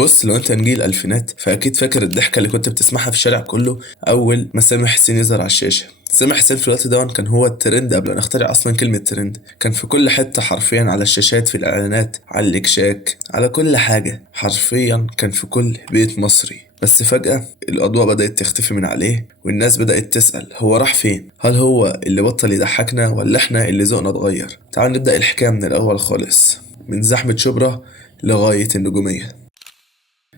بص، لو انت نجيل الألفينات فأكيد فاكر الضحكة اللي كنت بتسمعها في الشارع كله أول ما سامح حسين يظهر على الشاشة. سامح حسين في الوقت ده كان هو الترند قبل أن نخترع أصلا كلمة ترند. كان في كل حتة حرفيا، على الشاشات، في الإعلانات، على الإكشاك، على كل حاجة حرفيا. كان في كل بيت مصري. بس فجأة الأضواء بدأت تختفي من عليه، والناس بدأت تسأل هو راح فين؟ هل هو اللي بطل يضحكنا ولا احنا اللي ذوقنا اتغير؟ تعال نبدأ الحكاية من الأول خالص، من زحمة شبرا لغاية النجومية.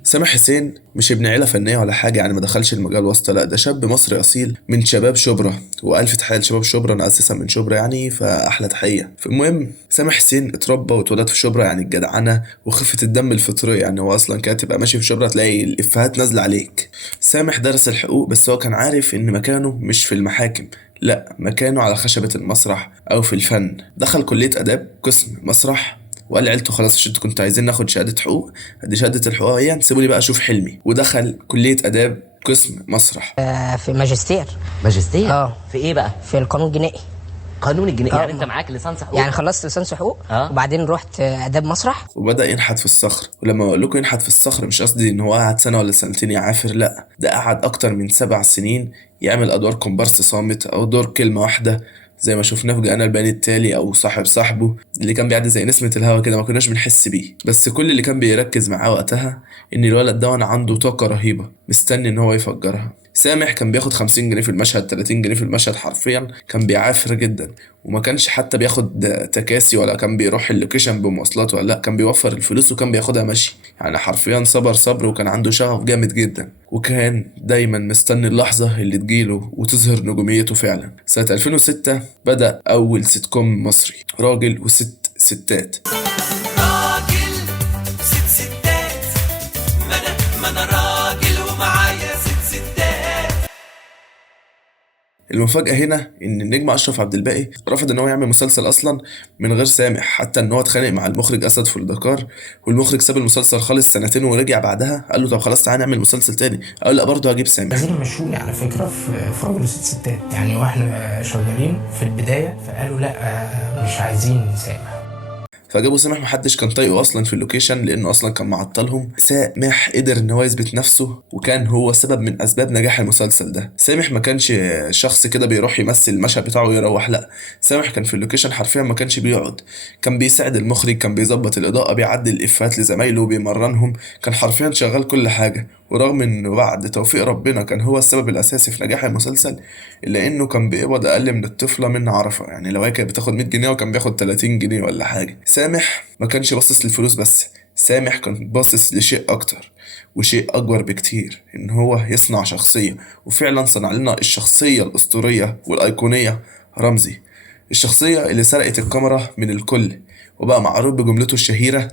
سامح حسين مش ابن عيلة فنية ولا حاجة، يعني ما دخلش المجال واسطة، لا ده شاب مصري أصيل من شباب شبرا، وألف تحية لشباب شبرا، أنا أساسا من شبرا يعني، فأحلى تحية. فالمهم سامح حسين اتربى واتولد في شبرا، يعني الجدعنة وخفة الدم الفطرية، يعني هو أصلا كده تبقى ماشي في شبرا تلاقي الإفيهات نازلة عليك. سامح درس الحقوق، بس هو كان عارف إن مكانه مش في المحاكم، لا مكانه على خشبة المسرح أو في الفن. دخل كلية آداب قسم مسرح، وقال لعيلته خلاص مش انتوا كنتوا عايزين ناخد شهادة حقوق، ادي شهادة الحقوق اهي، سيبوا لي بقى اشوف حلمي. ودخل كلية آداب قسم مسرح. في ماجستير. ماجستير؟ اه في ايه بقى؟ في القانون الجنائي. قانون الجنائي؟ يعني آه. انت معاك ليسانس حقوق؟ يعني خلصت ليسانس حقوق وبعدين رحت آداب مسرح. وبدأ ينحت في الصخر. ولما اقول لكم ينحت في الصخر مش قصدي ان هو قعد سنة ولا سنتين يعافر، لا ده قعد اكتر من 7 سنين يعمل ادوار كومبارس صامت او دور كلمة واحدة، زي ما شفناه في جانا البيان التالي او صاحب صاحبه، اللي كان بيعدي زي نسمة الهوا كده ما كناش بنحس بيه. بس كل اللي كان بيركز معاه وقتها ان الولد ده عنده طاقة رهيبة مستني ان هو يفجرها. سامح كان بياخد 50 جنيه في المشهد، 30 جنيه في المشهد، حرفيا كان بيعافر جدا. وما كانش حتى بياخد تكاسي ولا كان بيروح اللوكيشن بمواصلات، ولا لا كان بيوفر الفلوس وكان بياخدها ماشي، يعني حرفيا صبر وكان عنده شغف جامد جدا. وكان دايما مستني اللحظة اللي تجيله وتظهر نجوميته فعلا. سنة 2006 بدأ أول سيت كوم مصري، راجل وست ستات. راجل ست ستات، ما انا راجل ومعايا ست ستات. المفاجأة هنا إن النجم أشرف عبد الباقي رفض إن هو يعمل مسلسل أصلا من غير سامح، حتى إن هو اتخانق مع المخرج أسد فولدكار، والمخرج ساب المسلسل خالص سنتين ورجع بعدها قال له طب خلاص تعالى نعمل مسلسل تاني، قال لا برضه هجيب سامح. عايزين يمشوني على فكرة في راجل وست ستات، يعني واحنا شغالين في البداية فقالوا لا مش عايزين سامح. فجابوا سامح، محدش كان طايقه اصلا في اللوكيشن لانه اصلا كان معطلهم. سامح قدر ان هو يثبت نفسه وكان هو سبب من اسباب نجاح المسلسل ده. سامح ما كانش شخص كده بيروح يمثل المشهد بتاعه ويروح، لا سامح كان في اللوكيشن حرفيا ما كانش بيقعد، كان بيساعد المخرج، كان بيظبط الاضاءه، بيعدل الافات لزمايله، بيمرنهم، كان حرفيا شغال كل حاجه. ورغم انه بعد توفيق ربنا كان هو السبب الاساسي في نجاح المسلسل، الا انه كان بيقبض اقل من الطفله من عرفه، يعني لو هي كانت بتاخد 100 جنيه وكان بياخد 30 جنيه ولا حاجه. سامح ما كانش باصص للفلوس بس، سامح كان باصص لشيء اكتر وشيء اكبر بكتير، ان هو يصنع شخصيه. وفعلا صنع لنا الشخصيه الاسطوريه والايقونيه رمزي، الشخصيه اللي سرقت الكاميرا من الكل وبقى معروف بجملته الشهيره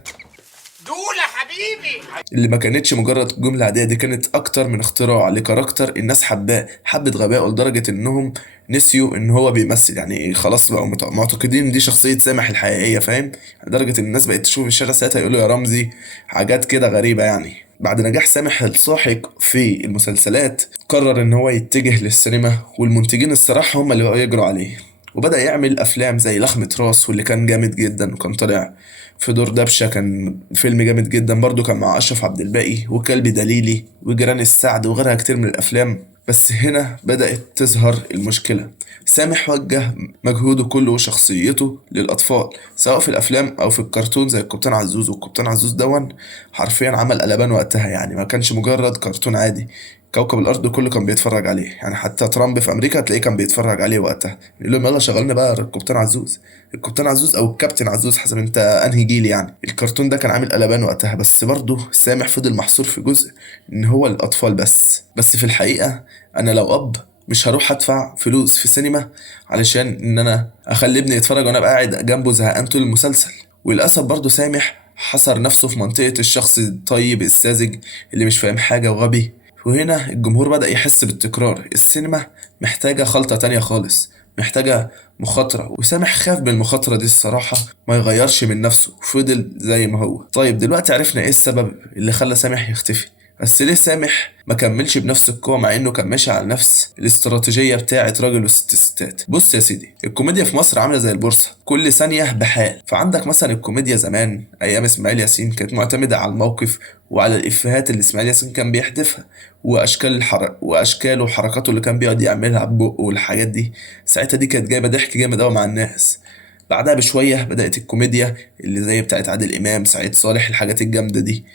دول يا حبيبي. اللي ما كانتش مجرد جملة عادية، دي كانت أكتر من اختراع لكاركتر الناس حباه، حبت غبائه لدرجة إنهم نسيوا إن هو بيمثل، يعني خلاص بقوا معتقدين إن دي شخصية سامح الحقيقية، فاهم؟ لدرجة إن الناس بقت تشوف الشارع ساعتها يقولوا يا رمزي، حاجات كده غريبة يعني. بعد نجاح سامح الساحق في المسلسلات قرر إن هو يتجه للسينما، والمنتجين الصراحة هم اللي بقوا يجروا عليه، وبدأ يعمل أفلام زي لخمة راس، واللي كان جامد جدا، وكان طالع في دور دبشة، كان فيلم جامد جدا برضو، كان مع أشرف عبد الباقي، وكلب دليلي، وجيران السعد، وغيرها كتير من الأفلام. بس هنا بدأت تظهر المشكلة. سامح وجه مجهوده كله وشخصيته للأطفال، سواء في الأفلام أو في الكرتون زي القبطان عزوز. والقبطان عزوز حرفيا عمل قلبان وقتها، يعني ما كانش مجرد كرتون عادي، كوكب الارض كله كان بيتفرج عليه، يعني حتى ترامب في امريكا تلاقيه كان بيتفرج عليه وقتها، يقول لهم يلا شغلنا بقى القبطان عزوز، القبطان عزوز او الكابتن عزوز حسب انت انهي جيل. يعني الكرتون ده كان عامل قلبان وقتها، بس برضه سامح فضل محصور في جزء ان هو الاطفال بس في الحقيقة انا لو اب مش هروح ادفع فلوس في سينما علشان ان انا اخلي ابني يتفرج وانا بقى قاعد جنبه زهقان طول المسلسل. وللاسف برضه سامح حصر نفسه في منطقة الشخص الطيب الساذج اللي مش فاهم حاجة وغبي. وهنا الجمهور بدأ يحس بالتكرار، السينما محتاجة خلطة تانية خالص، محتاجة مخاطرة، وسامح خاف من المخاطرة دي الصراحة، ما يغيرش من نفسه، فضل زي ما هو. طيب دلوقتي عرفنا ايه السبب اللي خلى سامح يختفي، بس ليه سامح ما كملش بنفس القوة مع انه كان ماشي على نفس الاستراتيجية بتاعة راجل وست ستات؟ بص يا سيدي، الكوميديا في مصر عاملة زي البورصة، كل ثانية بحال. فعندك مثلا الكوميديا زمان ايام اسماعيل ياسين كانت معتمدة على الموقف وعلى الافيهات اللي اسماعيل ياسين كان بيحدفها، واشكاله وحركاته اللي كان بيقعد يعملها ببقه والحاجات دي. ساعتها دي كانت جايبة ضحك جامد قوي مع الناس. بعدها بشوية بدأت الكوميديا اللي زي بتاعت عادل إمام، سعيد صالح، الحاجات الجامدة دي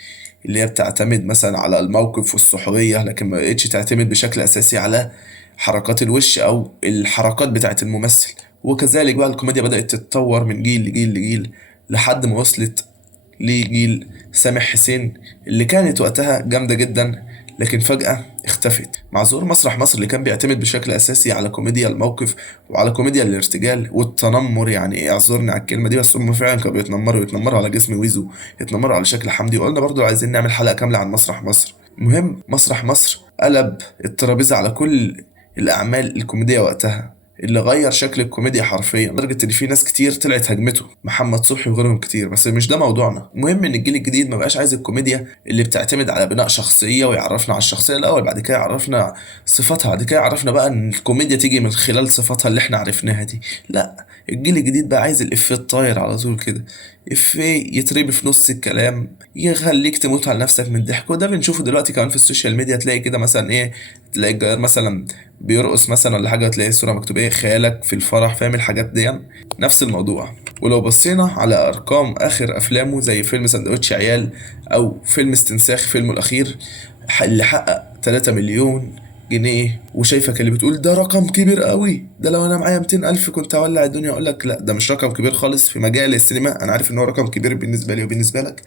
اللي هي بتعتمد مثلا على الموقف والصحوبية، لكن ما بقتش تعتمد بشكل أساسي على حركات الوش أو الحركات بتاعت الممثل. وكذلك بقى الكوميديا بدأت تتطور من جيل لجيل لجيل لحد ما وصلت لجيل سامح حسين اللي كانت وقتها جامدة جدا، لكن فجأة اختفت مع ظهور مسرح مصر اللي كان بيعتمد بشكل أساسي على كوميديا الموقف وعلى كوميديا الارتجال والتنمر. يعني إيه، اعذرني على الكلمة دي، بس هم فعلا كانوا يتنمروا على جسم ويزو، يتنمروا على شكل حمدي. وقلنا برضو عايزين نعمل حلقة كاملة عن مسرح مصر. المهم مسرح مصر قلب الترابيزة على كل الأعمال الكوميدية وقتها، اللي غير شكل الكوميديا حرفيا لدرجة إن في ناس كتير طلعت هجمته، محمد صبحي وغيرهم كتير. بس مش ده موضوعنا. المهم إن الجيل الجديد ما بقاش عايز الكوميديا اللي بتعتمد على بناء شخصية ويعرفنا على الشخصية الأول، بعد كده يعرفنا صفاتها، بعد كده يعرفنا بقى إن الكوميديا تيجي من خلال صفاتها اللي إحنا عرفناها دي. لا، الجيل الجديد بقى عايز الإفيه الطاير على طول كده، إفيه يترمي في نص الكلام يخليك تموت على نفسك من الضحك. وده بنشوفه دلوقتي كمان في السوشيال ميديا. تلاقي كده مثلا إيه، تلاقي الجيار مثلا بيرقص مثلا ولا حاجة، وتلاقي الصورة مكتوب إيه، خيالك في الفرح. فاهم الحاجات دي؟ نفس الموضوع. ولو بصينا على أرقام آخر أفلامه زي فيلم سندوتش عيال أو فيلم استنساخ فيلمه الأخير اللي حقق 3 مليون جنيه، وشايفك اللي بتقول ده رقم كبير قوي، ده لو انا معايا 200,000 كنت هولع الدنيا. اقول لك لا، ده مش رقم كبير خالص في مجال السينما. انا عارف ان هو رقم كبير بالنسبه لي وبالنسبه لك،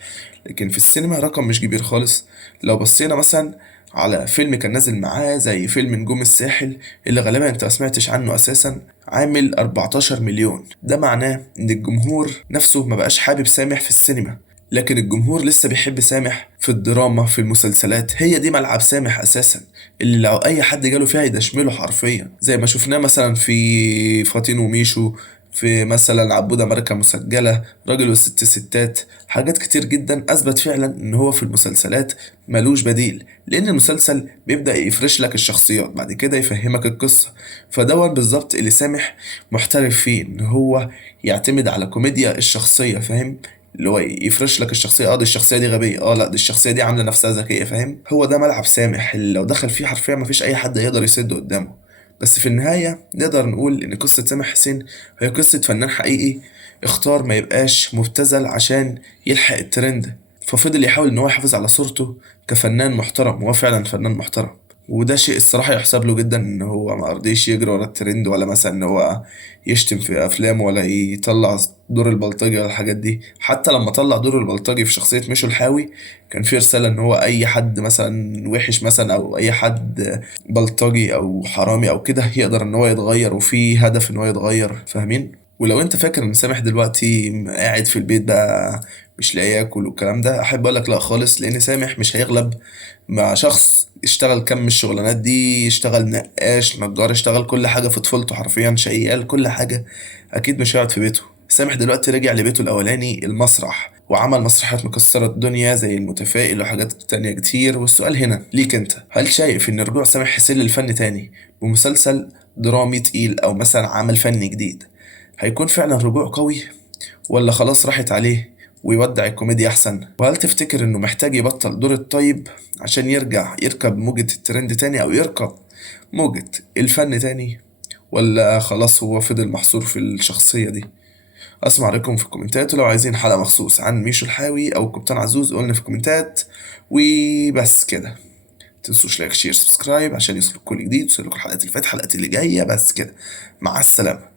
لكن في السينما رقم مش كبير خالص. لو بصينا مثلا على فيلم كان نازل معاه زي فيلم نجوم الساحل اللي غالبا انت ما سمعتش عنه اساسا، عامل 14 مليون. ده معناه ان الجمهور نفسه ما بقاش حابب سامح في السينما، لكن الجمهور لسه بيحب سامح في الدراما، في المسلسلات. هي دي ملعب سامح اساسا، اللي لو اي حد جاله فيها يدشمله حرفيا، زي ما شفناه مثلا في فاطين وميشو، في مثلا عبودة ماركة مسجلة، راجل وست ستات. حاجات كتير جدا اثبت فعلا ان هو في المسلسلات ملوش بديل، لان المسلسل بيبدأ يفرش لك الشخصيات، بعد كده يفهمك القصة. فدون بالظبط اللي سامح محترف فيه، ان هو يعتمد على كوميديا الشخصية. فاهم؟ اللي هو يفرش لك الشخصيه، دي الشخصيه دي غبيه، لا دي الشخصيه دي عامله نفسها ذكيه. فاهم؟ هو ده ملعب سامح اللي لو دخل فيه حرفيا مفيش اي حد يقدر يسد قدامه. بس في النهايه نقدر نقول ان قصه سامح حسين هي قصه فنان حقيقي اختار ما يبقاش مبتذل عشان يلحق الترند، ففضل يحاول ان هو يحافظ على صورته كفنان محترم، وهو فعلا فنان محترم. وده شيء الصراحة يحسب له جدا، ان هو ما رضيش يجري ورا الترند، ولا مثلا ان هو يشتم في افلامه، ولا يطلع دور البلطجي ولا الحاجات دي. حتى لما طلع دور البلطجي في شخصية ميشو الحاوي كان في رسالة ان هو اي حد مثلا وحش مثلا او اي حد بلطجي او حرامي او كده يقدر ان هو يتغير، وفي هدف ان هو يتغير. فاهمين؟ ولو انت فاكر ان سامح دلوقتي قاعد في البيت بقى مش لاقي ياكل والكلام ده، احب اقول لك لا خالص، لان سامح مش هيغلب مع شخص اشتغل كم من الشغلانات دي، اشتغل نقاش، نجار، اشتغل كل حاجه في طفولته حرفيا، شيال كل حاجه. اكيد مش هيقعد في بيته. سامح دلوقتي رجع لبيته الاولاني المسرح، وعمل مسرحيات مكسرة الدنيا زي المتفائل وحاجات تانية كتير. والسؤال هنا ليك انت، هل شايف ان رجوع سامح حسين للفن تاني بمسلسل درامي تقيل او مثلا عمل فني جديد هيكون فعلا رجوع قوي، ولا خلاص راحت عليه ويودع الكوميديا احسن؟ وهل تفتكر انه محتاج يبطل دور الطيب عشان يرجع يركب موجة الترند تاني، او يركب موجة الفن تاني، ولا خلاص هو فضل محصور في الشخصية دي؟ اسمع رأيكم في الكومنتات، ولو عايزين حلقة مخصوص عن ميشو الحاوي او كابتن عزوز قولنا في الكومنتات. وبس كده، متنسوش لايك شير سبسكرايب عشان يوصلك كل جديد، ويوصلك الحلقات اللي فاتت، الحلقات اللي جاية. بس كده، مع السلامة.